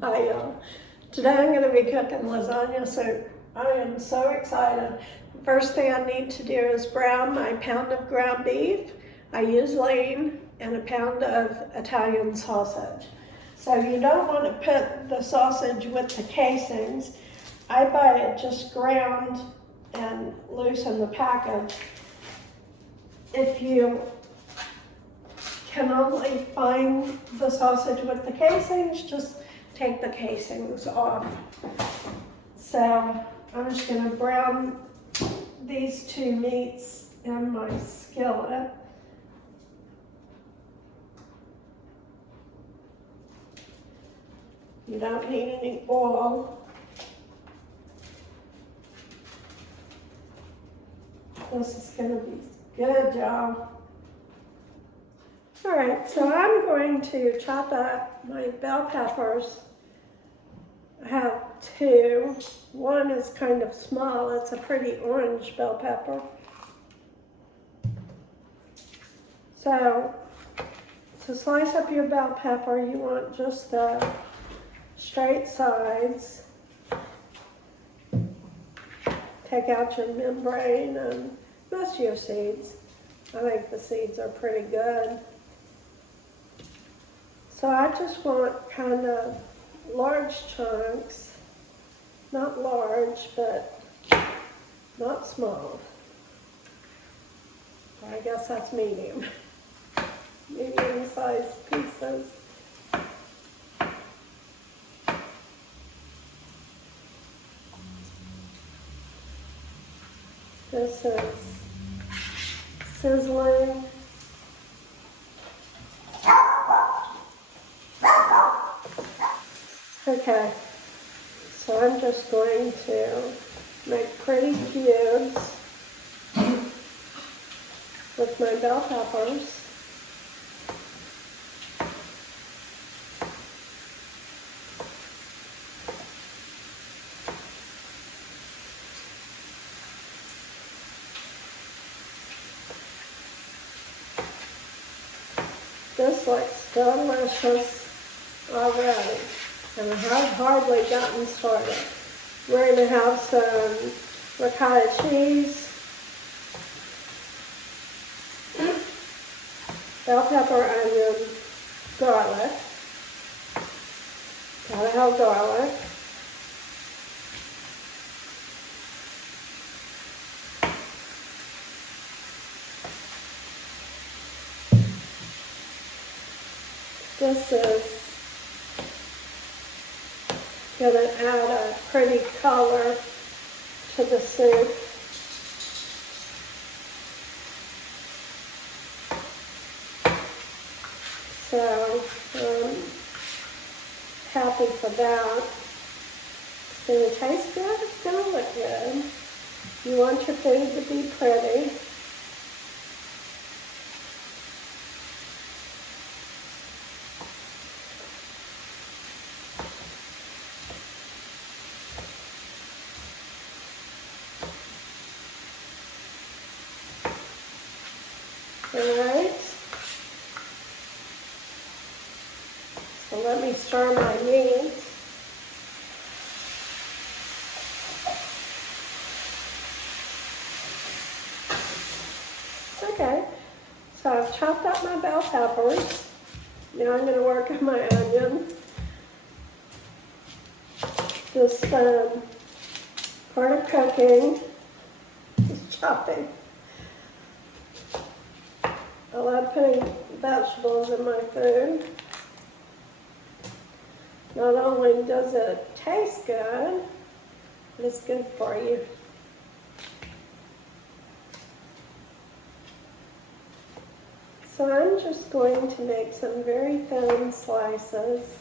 Today I'm going to be cooking lasagna soup. I am so excited. First thing I need to do is brown my pound of ground beef. I use lean and a pound of Italian sausage. So you don't want to put the sausage with the casings. I buy it just ground and loose in the package. If you can only find the sausage with the casings, just take the casings off. So I'm just going to brown these two meats in my skillet. You don't need any oil. This is going to be good, y'all. All right, so I'm going to chop up my bell peppers. I have two. One is kind of small. It's a pretty orange bell pepper. So to slice up your bell pepper, you want just the straight sides. Take out your membrane and most of your seeds. I think the seeds are pretty good. So I just want kind of large chunks, not large, but not small. I guess that's medium, medium-sized pieces. This is sizzling. Okay, so I'm just going to make pretty cubes with my bell peppers. This looks delicious already. And I have hardly gotten started. We're going to have some ricotta cheese, bell pepper, onion, garlic. Gotta have garlic. This is going to add a pretty color to the soup. So I'm happy for that. It's going to taste good, it's going to look good. You want your food to be pretty. Alright, so let me stir my meat. Okay, so I've chopped up my bell peppers. Now I'm going to work on my onion. Just part of cooking is chopping. I love putting vegetables in my food. Not only does it taste good, but it's good for you. So I'm just going to make some very thin slices.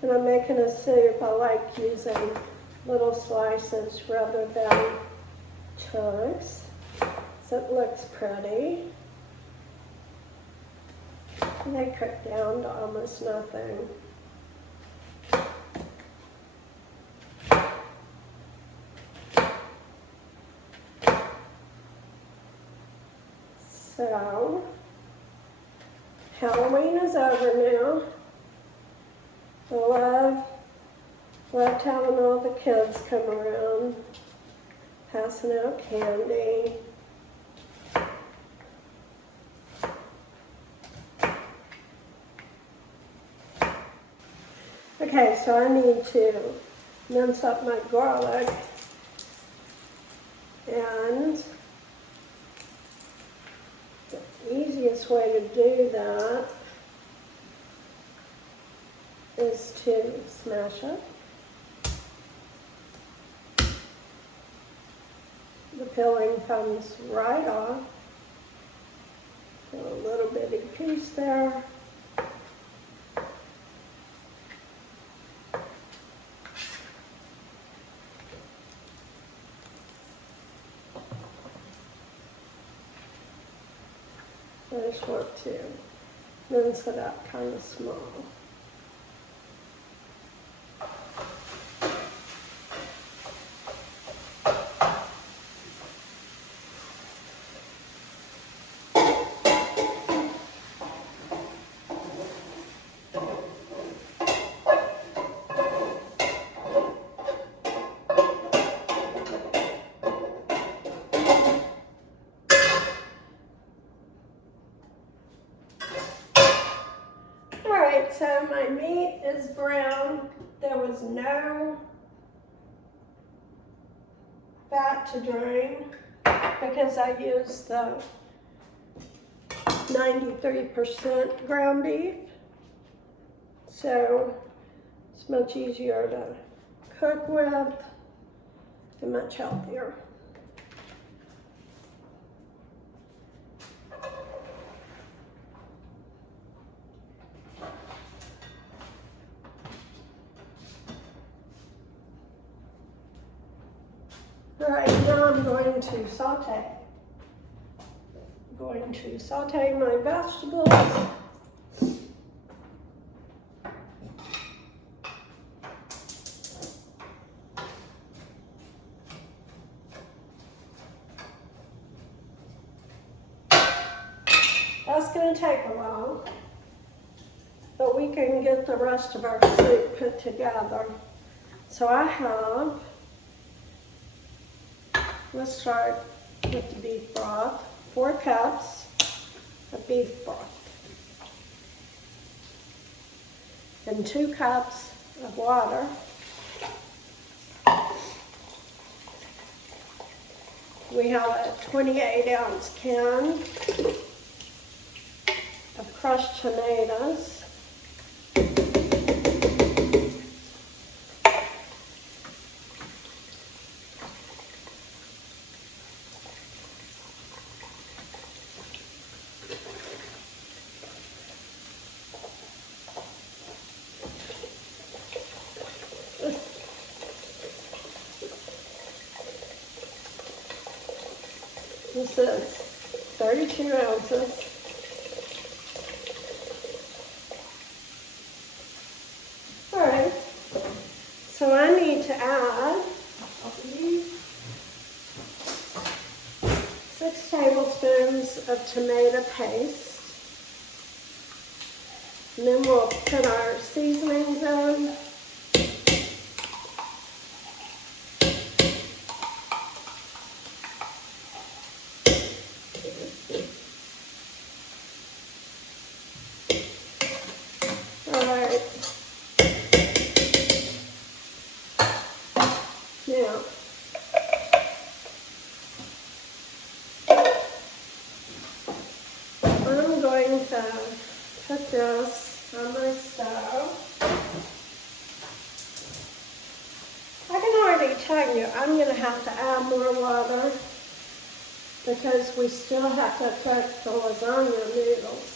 When I'm making a soup, I like using little slices rather than chunks, so it looks pretty. They cook down to almost nothing. So, Halloween is over now. I loved having all the kids come around, passing out candy. Okay, so I need to mince up my garlic, and the easiest way to do that is to smash it. The peeling comes right off. A little bitty piece there. I just want to mince it up kind of small. So my meat is brown. There was no fat to drain because I used the 93% ground beef. So it's much easier to cook with and much healthier. All right, now I'm going to saute. I'm going to saute my vegetables. That's going to take a while, but we can get the rest of our soup put together. So I have, let's start with the beef broth. 4 cups of beef broth. And 2 cups of water. We have a 28-ounce can of crushed tomatoes. This is 32 ounces. All right, so I need to add 6 tablespoons of tomato paste. And then we'll put our seasonings in. Now, I'm going to put this on my stove. I can already tell you I'm going to have to add more water because we still have to cook the lasagna noodles.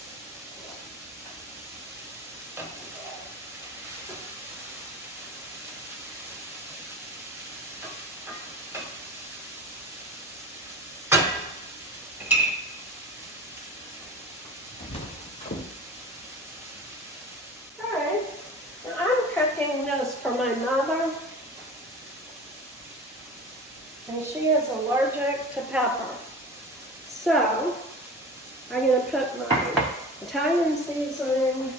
my mother, and she is allergic to pepper. So I'm going to put my Italian seasoning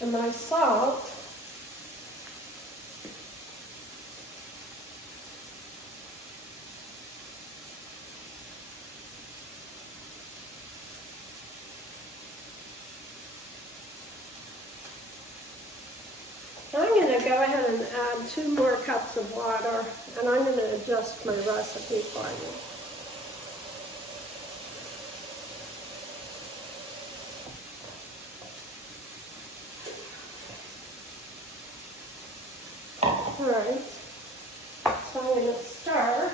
and my salt. I'm going to go ahead and add 2 more cups of water, and I'm going to adjust my recipe for you. Alright, so I'm going to stir.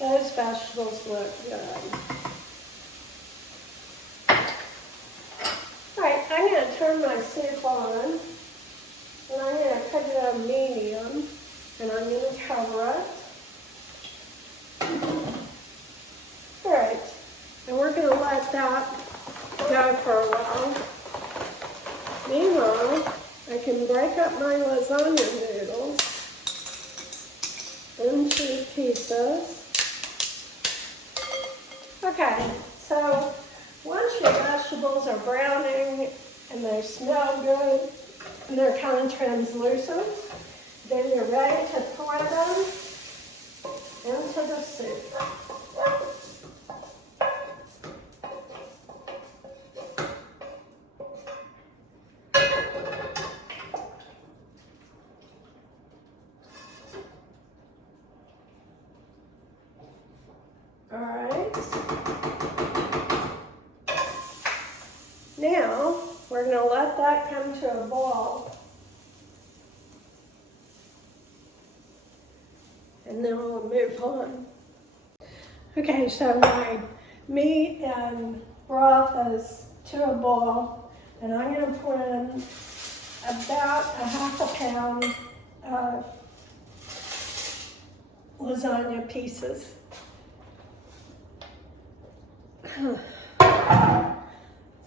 Those vegetables look good. Alright, I'm going to turn my soup on, and I'm going to put it on medium, and I'm going to cover it. Alright, and we're going to let that go for a while. Meanwhile, I can break up my lasagna noodles into pieces. Okay, so once your vegetables are browning and they smell good and they're kind of translucent, then you're ready to pour them into the soup. Alright. Now, we're going to let that come to a boil. And then we'll move on. Okay, so my meat and broth is to a boil. And I'm going to put in about a ½ pound of lasagna pieces.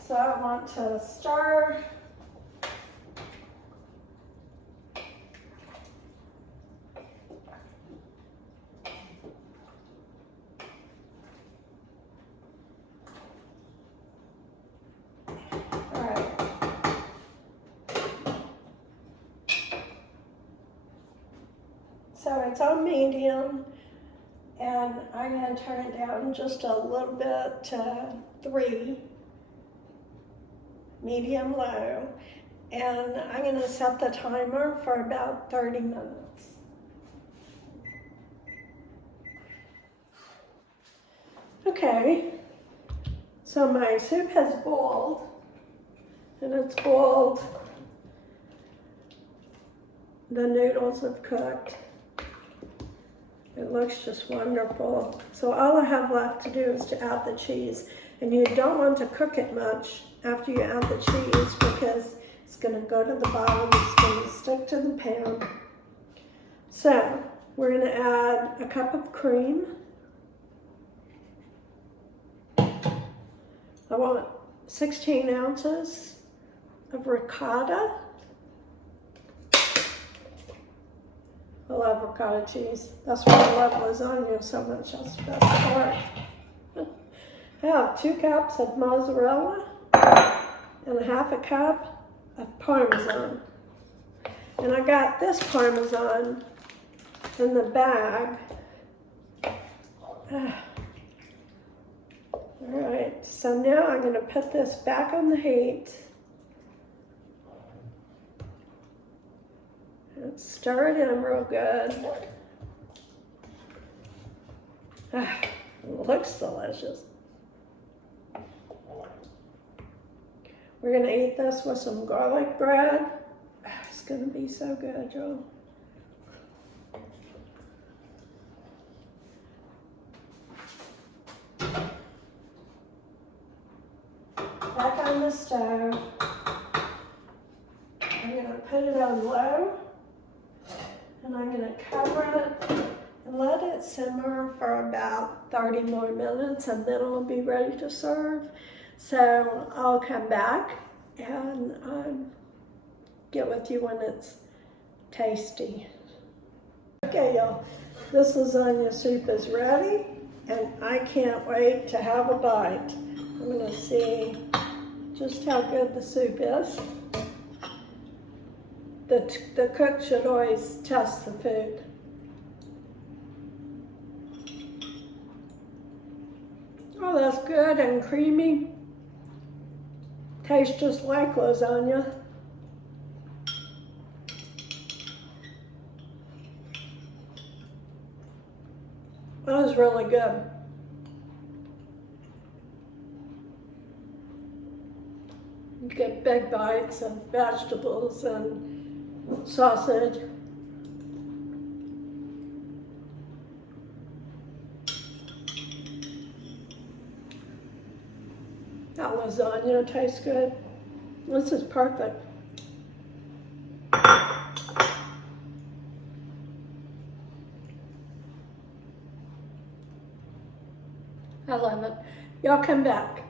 So I want to stir. All right. So it's on medium, and I'm going to turn it down just a little bit to 3. Medium low, and I'm going to set the timer for about 30 minutes. Okay, so my soup has boiled, and it's boiled. The noodles have cooked. It looks just wonderful. So all I have left to do is to add the cheese, and you don't want to cook it much after you add the cheese because it's going to go to the bottom, it's going to stick to the pan. So we're going to add a cup of cream. I want 16 ounces of ricotta. I love ricotta cheese. That's why I love lasagna so much. That's the best part. I have 2 cups of mozzarella and ½ cup of Parmesan. And I got this Parmesan in the bag. Alright, so now I'm going to put this back on the heat. And stir it in real good. It looks delicious. We're going to eat this with some garlic bread. It's going to be so good, y'all. back on the stove. I'm going to put it on low, and I'm going to cover it and let it simmer for about 30 more minutes, and then it'll be ready to serve. So I'll come back and get with you when it's tasty. Okay, y'all, this lasagna soup is ready, and I can't wait to have a bite. I'm going to see just how good the soup is. The cook should always test the food. Oh, that's good and creamy. Tastes just like lasagna. That was really good. You get big bites of vegetables and sausage. That lasagna tastes good. This is perfect. I love it. Y'all come back.